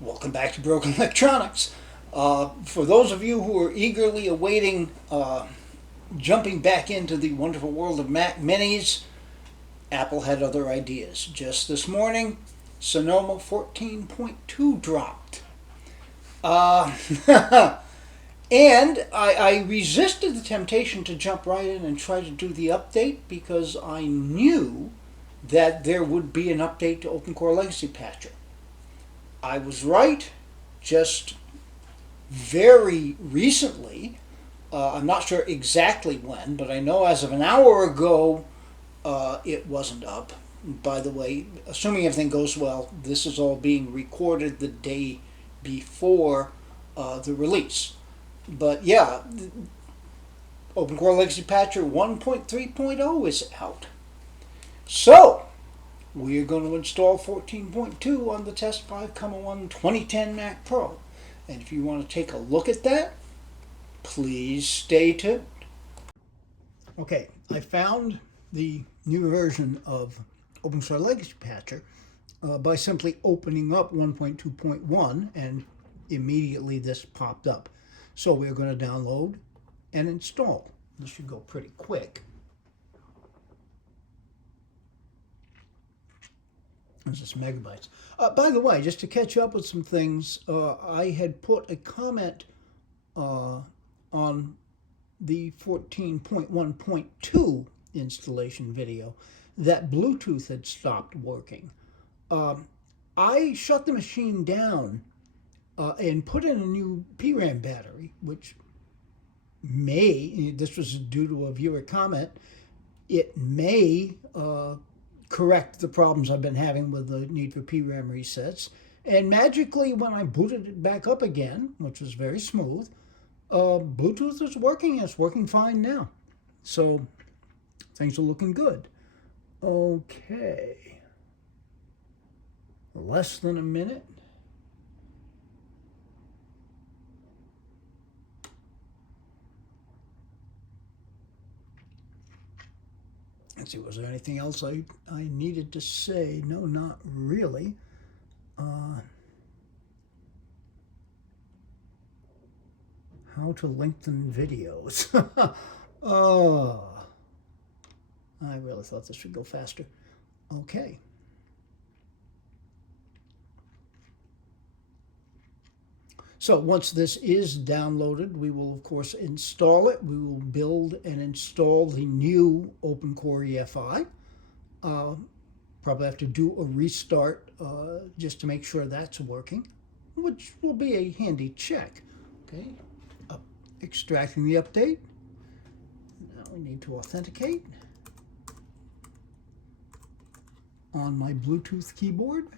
Welcome back to Broken Electronics. For those of you who are eagerly awaiting jumping back into the wonderful world of Mac Minis, Apple had other ideas. Just this morning, Sonoma 14.2 dropped. Uh, and I resisted the temptation to jump right in and try to do the update because I knew that there would be an update to OpenCore Legacy Patcher. I was right, just very recently. I'm not sure exactly when, but I know as of an hour ago, it wasn't up. By the way, assuming everything goes well, this is all being recorded the day before the release. But yeah, OpenCore Legacy Patcher 1.3.0 is out. So, we're going to install 14.2 on the Test 5, 2010 Mac Pro. And if you want to take a look at that, please stay tuned. Okay, I found the new version of OpenStar Legacy Patcher by simply opening up 1.2.1, and immediately this popped up. So we're going to download and install. This should go pretty quick. This is megabytes. By the way, just to catch up with some things, I had put a comment on the 14.1.2 installation video that Bluetooth had stopped working. I shut the machine down and put in a new PRAM battery, which this was due to a viewer comment, it may correct the problems I've been having with the need for PRAM resets. And magically, when I booted it back up again, which was very smooth, Bluetooth is working. It's working fine now. So things are looking good. Okay. Less than a minute. Let's see, was there anything else I needed to say? No, not really. How to lengthen videos. Oh, I really thought this would go faster. Okay. So once this is downloaded, we will of course install it. We will build and install the new OpenCore EFI. Probably have to do a restart just to make sure that's working, which will be a handy check. Okay, extracting the update. Now we need to authenticate on my Bluetooth keyboard.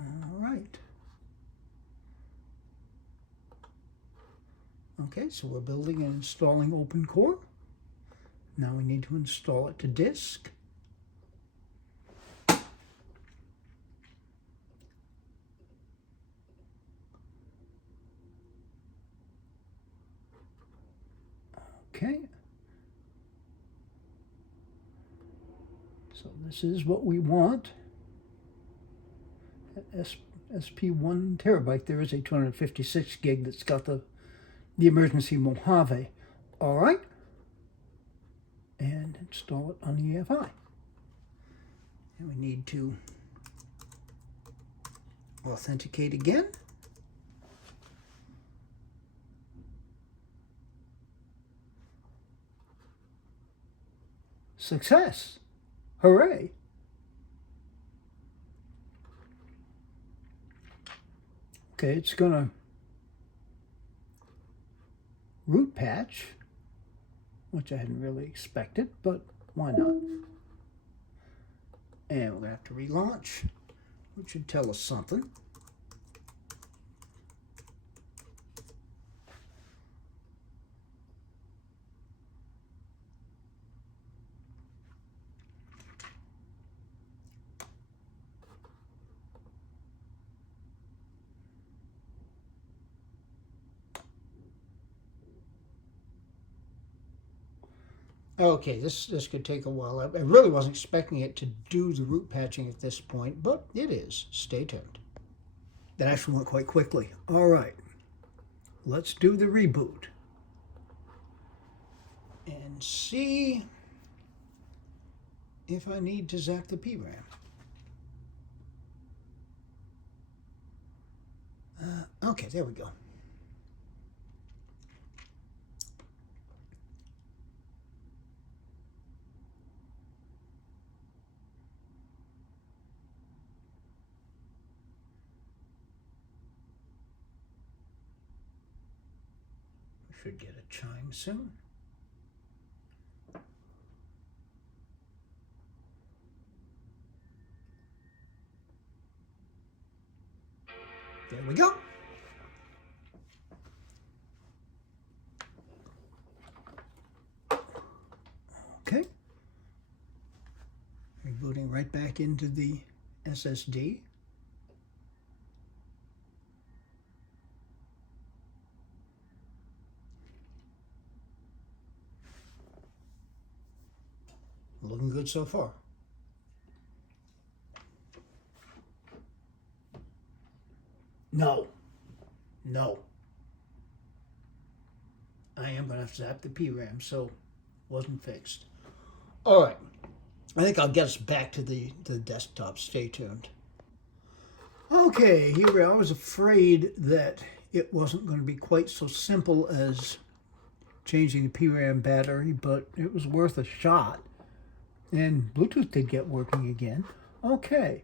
All right. Okay, so we're building and installing OpenCore. Now we need to install it to disk. Okay. So this is what we want. SP1 terabyte. There is a 256 gig that's got the emergency Mojave. All right. And install it on EFI. And we need to authenticate again. Success. Hooray. Okay, it's going to root patch, which I hadn't really expected, but why not? And we're going to have to relaunch, which should tell us something. Okay, this could take a while. I really wasn't expecting it to do the root patching at this point, but it is. Stay tuned. That actually went quite quickly. All right, let's do the reboot and see if I need to zap the PRAM. Okay, there we go. Should get a chime soon. There we go. Okay. Rebooting right back into the SSD. Looking good so far. No. No. I am going to have to zap the PRAM, so wasn't fixed. All right. I think I'll get us back to the desktop. Stay tuned. Okay, here we are. I was afraid that it wasn't going to be quite so simple as changing the PRAM battery, but it was worth a shot. And Bluetooth did get working again. Okay,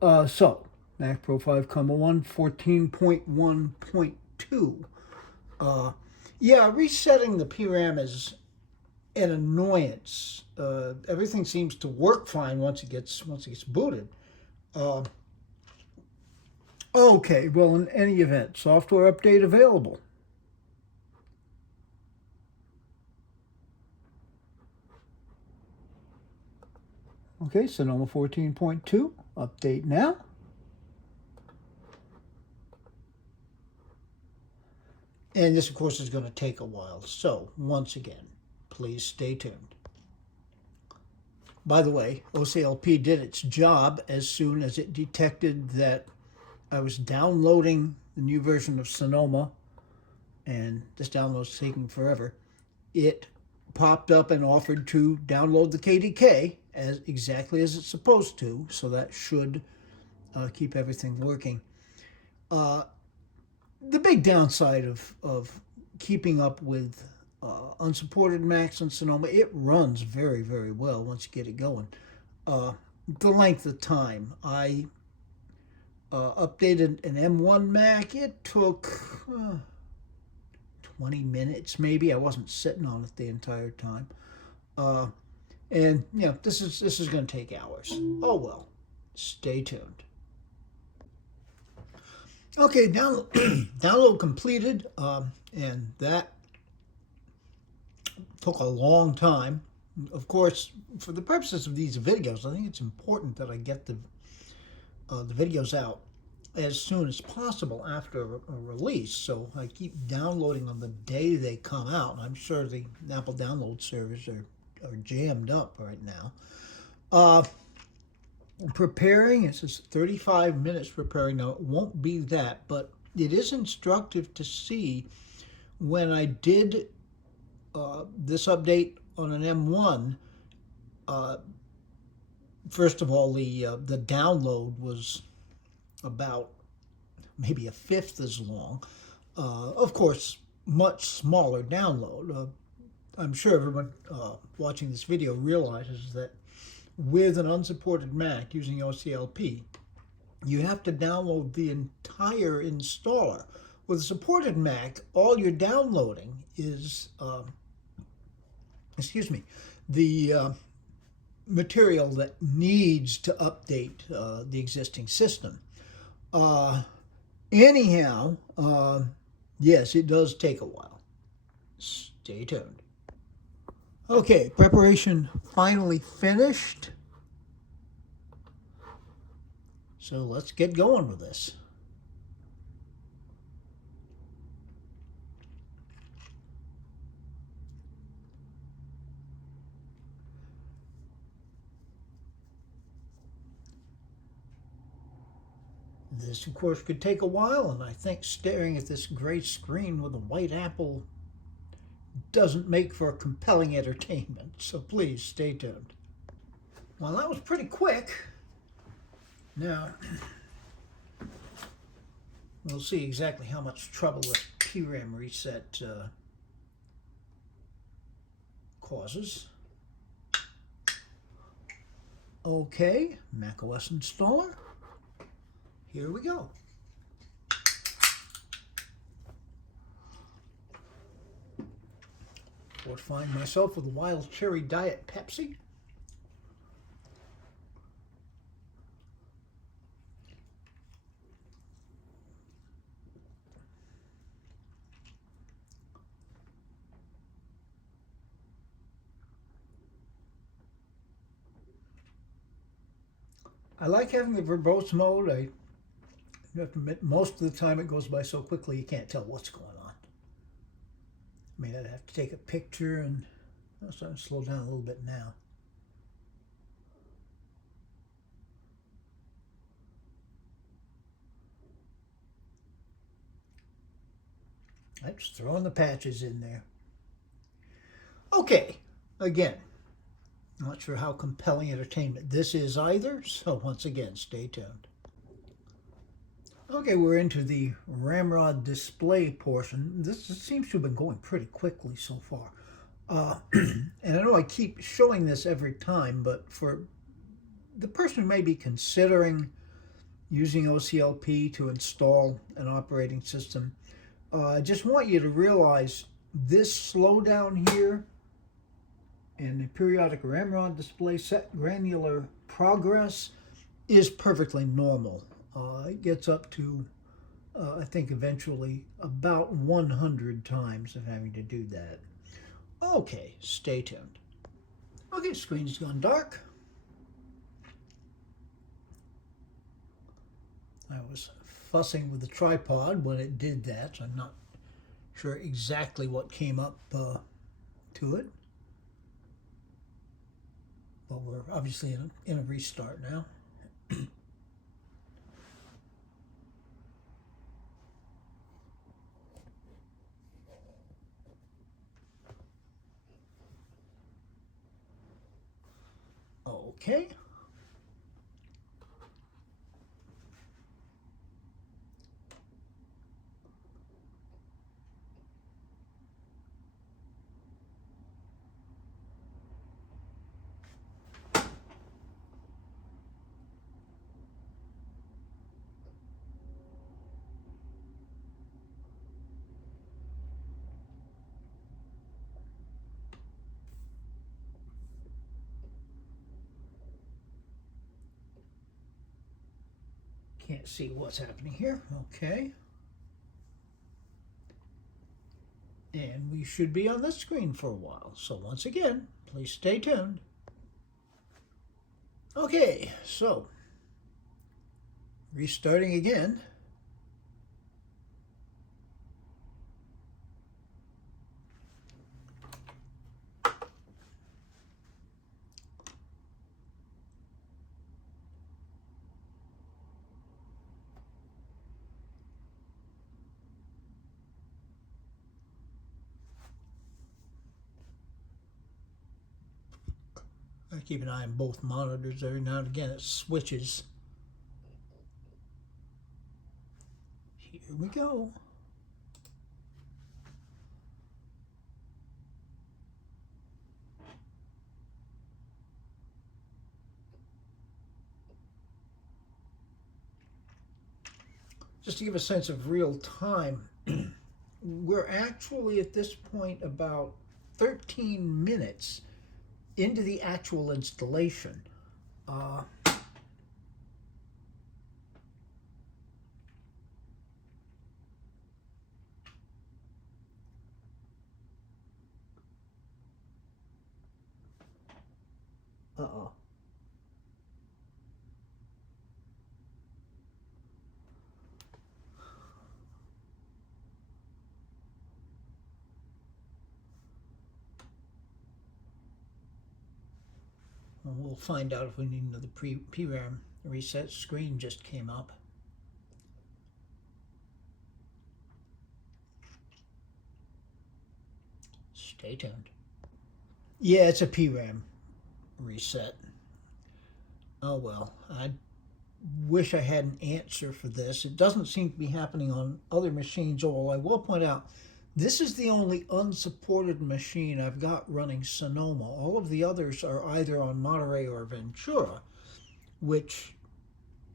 so Mac Pro 5, 1, 14.1.2. Yeah, resetting the PRAM is an annoyance. Everything seems to work fine once it gets booted. Okay, well, in any event, software update available. Okay, Sonoma 14.2, update now. And this, of course, is going to take a while. So, once again, please stay tuned. By the way, OCLP did its job as soon as it detected that I was downloading the new version of Sonoma, and this download's taking forever. It popped up and offered to download the KDK as exactly as it's supposed to, so that should keep everything working. The big downside of keeping up with unsupported Macs on Sonoma, it runs very, very well once you get it going. The length of time. I updated an M1 Mac. It took 20 minutes maybe. I wasn't sitting on it the entire time. And yeah, this is going to take hours. Oh well. Stay tuned. Okay, download completed, and that took a long time. Of course, for the purposes of these videos, I think it's important that I get the videos out as soon as possible after a release. So I keep downloading on the day they come out. And I'm sure the Apple download servers are jammed up right now. Preparing, it says 35 minutes preparing. Now, it won't be that, but it is instructive to see when I did this update on an M1. First of all, the download was about maybe a fifth as long. Of course, much smaller download. I'm sure everyone watching this video realizes that with an unsupported Mac using OCLP, you have to download the entire installer. With a supported Mac, all you're downloading is, the material that needs to update the existing system. Anyhow, yes, it does take a while. Stay tuned. Okay, preparation finally finished. So let's get going with this. This, of course, could take a while, and I think staring at this gray screen with a white apple doesn't make for compelling entertainment, so please stay tuned. Well, that was pretty quick. Now, we'll see exactly how much trouble this PRAM reset causes. Okay, macOS installer. Here we go. Fortifying myself with a Wild Cherry Diet Pepsi. I like having the verbose mode. I have to admit, most of the time it goes by so quickly you can't tell what's going on. I mean, I'd have to take a picture, and I'm starting to slow down a little bit now. I'm just throwing the patches in there. Okay, again, not sure how compelling entertainment this is either, so once again, stay tuned. Okay, we're into the ramrod display portion. This seems to have been going pretty quickly so far. And I know I keep showing this every time, but for the person who may be considering using OCLP to install an operating system, I just want you to realize this slowdown here and the periodic ramrod display set granular progress is perfectly normal. It gets up to, I think, eventually about 100 times of having to do that. Okay, stay tuned. Okay, screen's gone dark. I was fussing with the tripod when it did that, so I'm not sure exactly what came up to it. But we're obviously in a restart now. Okay. Can't see what's happening here. Okay. And we should be on this screen for a while. So once again, please stay tuned. Okay, so restarting again. I keep an eye on both monitors. Every now and again it switches. Here we go. Just to give a sense of real time, we're actually at this point about 13 minutes into the actual installation. Uh-oh. We'll find out if we need another PRAM reset. Screen just came up. Stay tuned. Yeah, it's a PRAM reset. Oh well, I wish I had an answer for this. It doesn't seem to be happening on other machines, although I will point out this is the only unsupported machine I've got running Sonoma. All of the others are either on Monterey or Ventura, which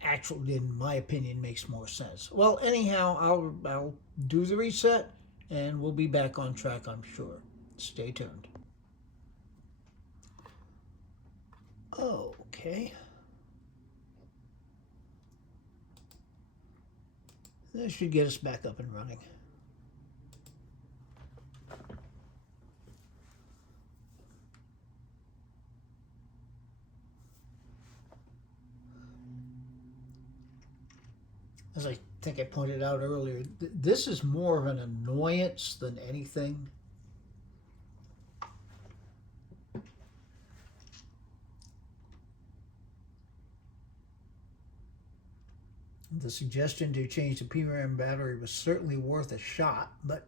actually, in my opinion, makes more sense. Well, anyhow, I'll do the reset and we'll be back on track, I'm sure. Stay tuned. Okay. This should get us back up and running. As I think I pointed out earlier, this is more of an annoyance than anything. The suggestion to change the PRAM battery was certainly worth a shot, but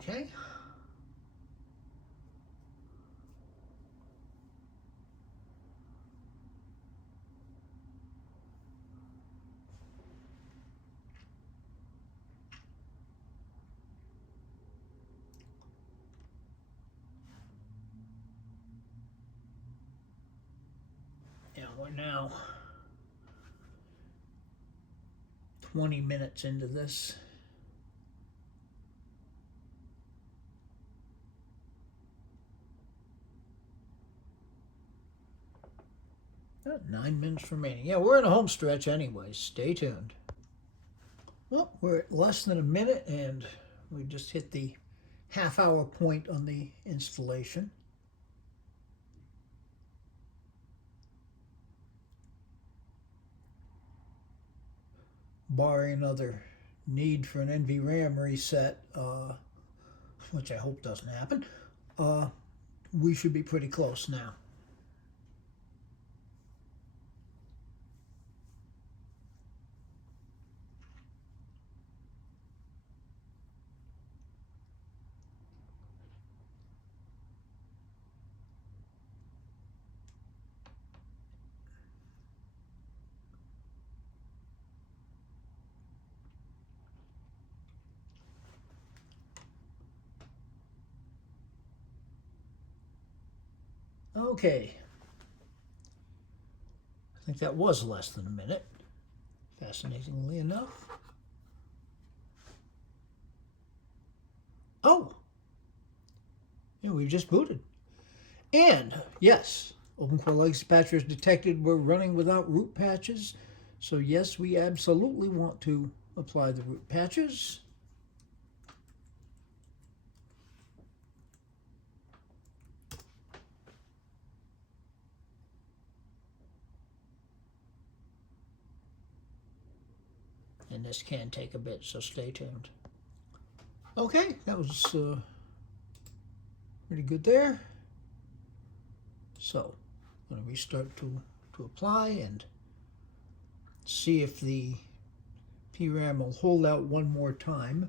okay. Yeah, we're now 20 minutes into this. Oh, 9 minutes remaining. Yeah, we're in a home stretch anyway. Stay tuned. Well, we're at less than a minute and we just hit the half-hour point on the installation. Barring another need for an NVRAM reset, which I hope doesn't happen, we should be pretty close now. Okay. I think that was less than a minute, fascinatingly enough. Oh! Yeah, we've just booted. And, yes, OpenCore Legacy Patcher is detected we're running without root patches. So yes, we absolutely want to apply the root patches. And this can take a bit, so stay tuned. Okay, that was pretty good there. So, I'm going to restart to apply and see if the PRAM will hold out one more time.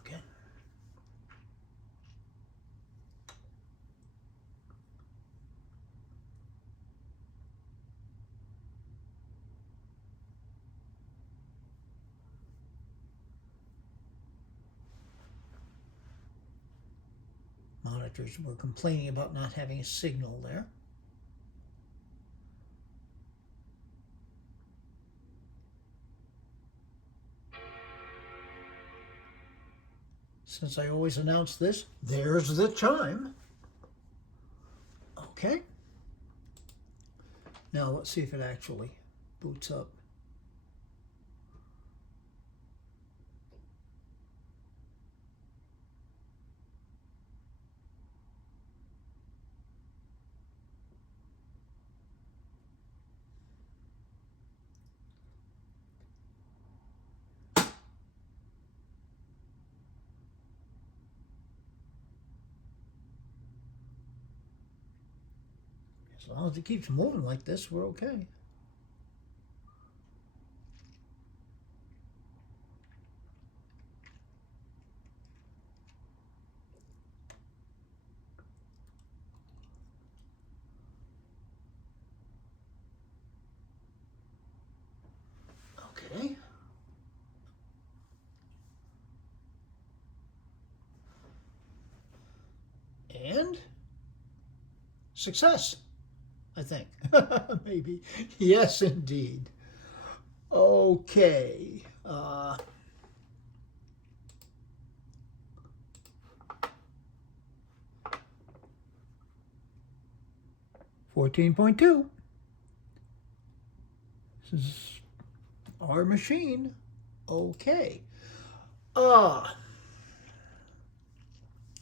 Okay. Monitors were complaining about not having a signal there. Since I always announce this, there's the chime. Okay. Now let's see if it actually boots up. As long as it keeps moving like this, we're okay. Okay. And success, I think. Maybe. Yes, indeed. Okay. 14.2. This is our machine. Okay. All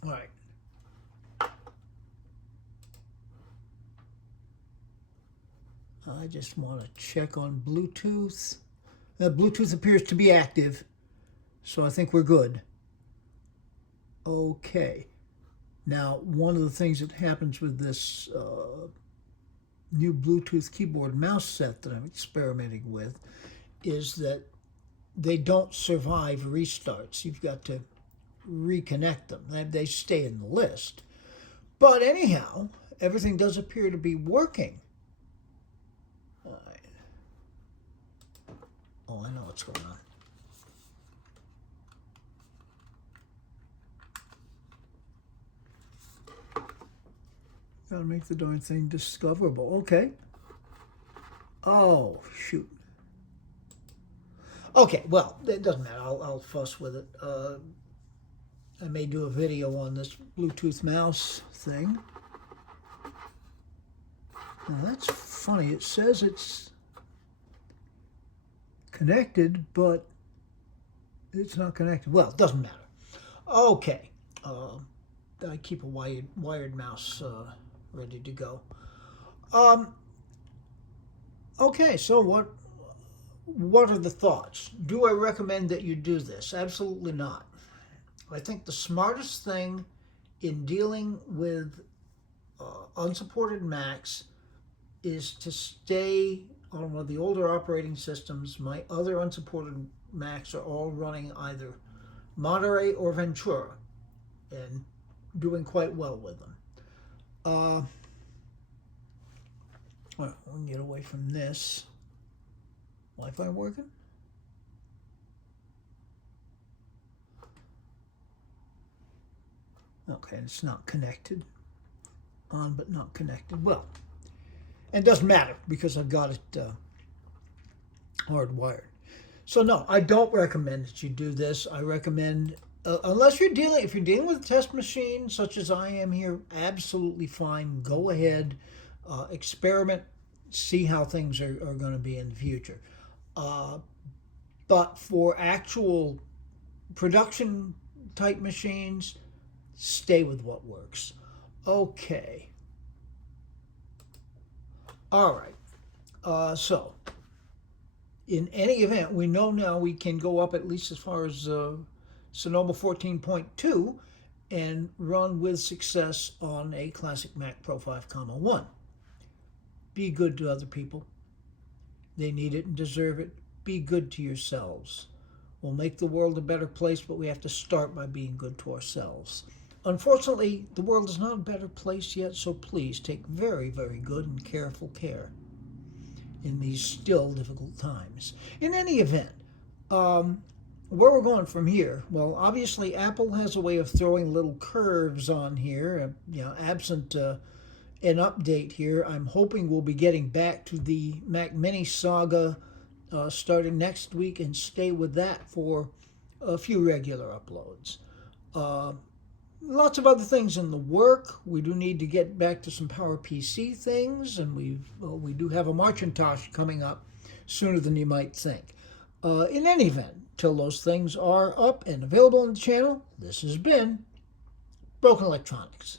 right. I just want to check on Bluetooth. Bluetooth appears to be active, so I think we're good. Okay. Now, one of the things that happens with this new Bluetooth keyboard mouse set that I'm experimenting with is that they don't survive restarts. You've got to reconnect them. They stay in the list. But anyhow, everything does appear to be working. All right. Oh, I know what's going on. Gotta make the darn thing discoverable. Okay. Oh, shoot. Okay, well, it doesn't matter. I'll fuss with it. I may do a video on this Bluetooth mouse thing. Now, that's funny. It says it's connected, but it's not connected. Well, it doesn't matter. Okay. I keep a wired mouse ready to go. Okay, so what are the thoughts? Do I recommend that you do this? Absolutely not. I think the smartest thing in dealing with unsupported Macs is to stay on one of the older operating systems. My other unsupported Macs are all running either Monterey or Ventura and doing quite well with them. Well, we can get away from this. Wi-Fi working? Okay, it's not connected. On but not connected. Well, it doesn't matter because I've got it hardwired. So no, I don't recommend that you do this. I recommend, if you're dealing with a test machine such as I am here, absolutely fine. Go ahead, experiment, see how things are going to be in the future. But for actual production type machines, stay with what works. Okay. All right. So, in any event, we know now we can go up at least as far as Sonoma 14.2 and run with success on a classic Mac Pro 5.1. Be good to other people. They need it and deserve it. Be good to yourselves. We'll make the world a better place, but we have to start by being good to ourselves. Unfortunately, the world is not a better place yet, so please take very, very good and careful care in these still difficult times. In any event, where we're going from here, well, obviously Apple has a way of throwing little curves on here, absent an update here. I'm hoping we'll be getting back to the Mac Mini saga starting next week and stay with that for a few regular uploads. Lots of other things in the work. We do need to get back to some PowerPC things, and we do have a Macintosh coming up sooner than you might think. In any event, till those things are up and available on the channel, this has been Broken Electronics.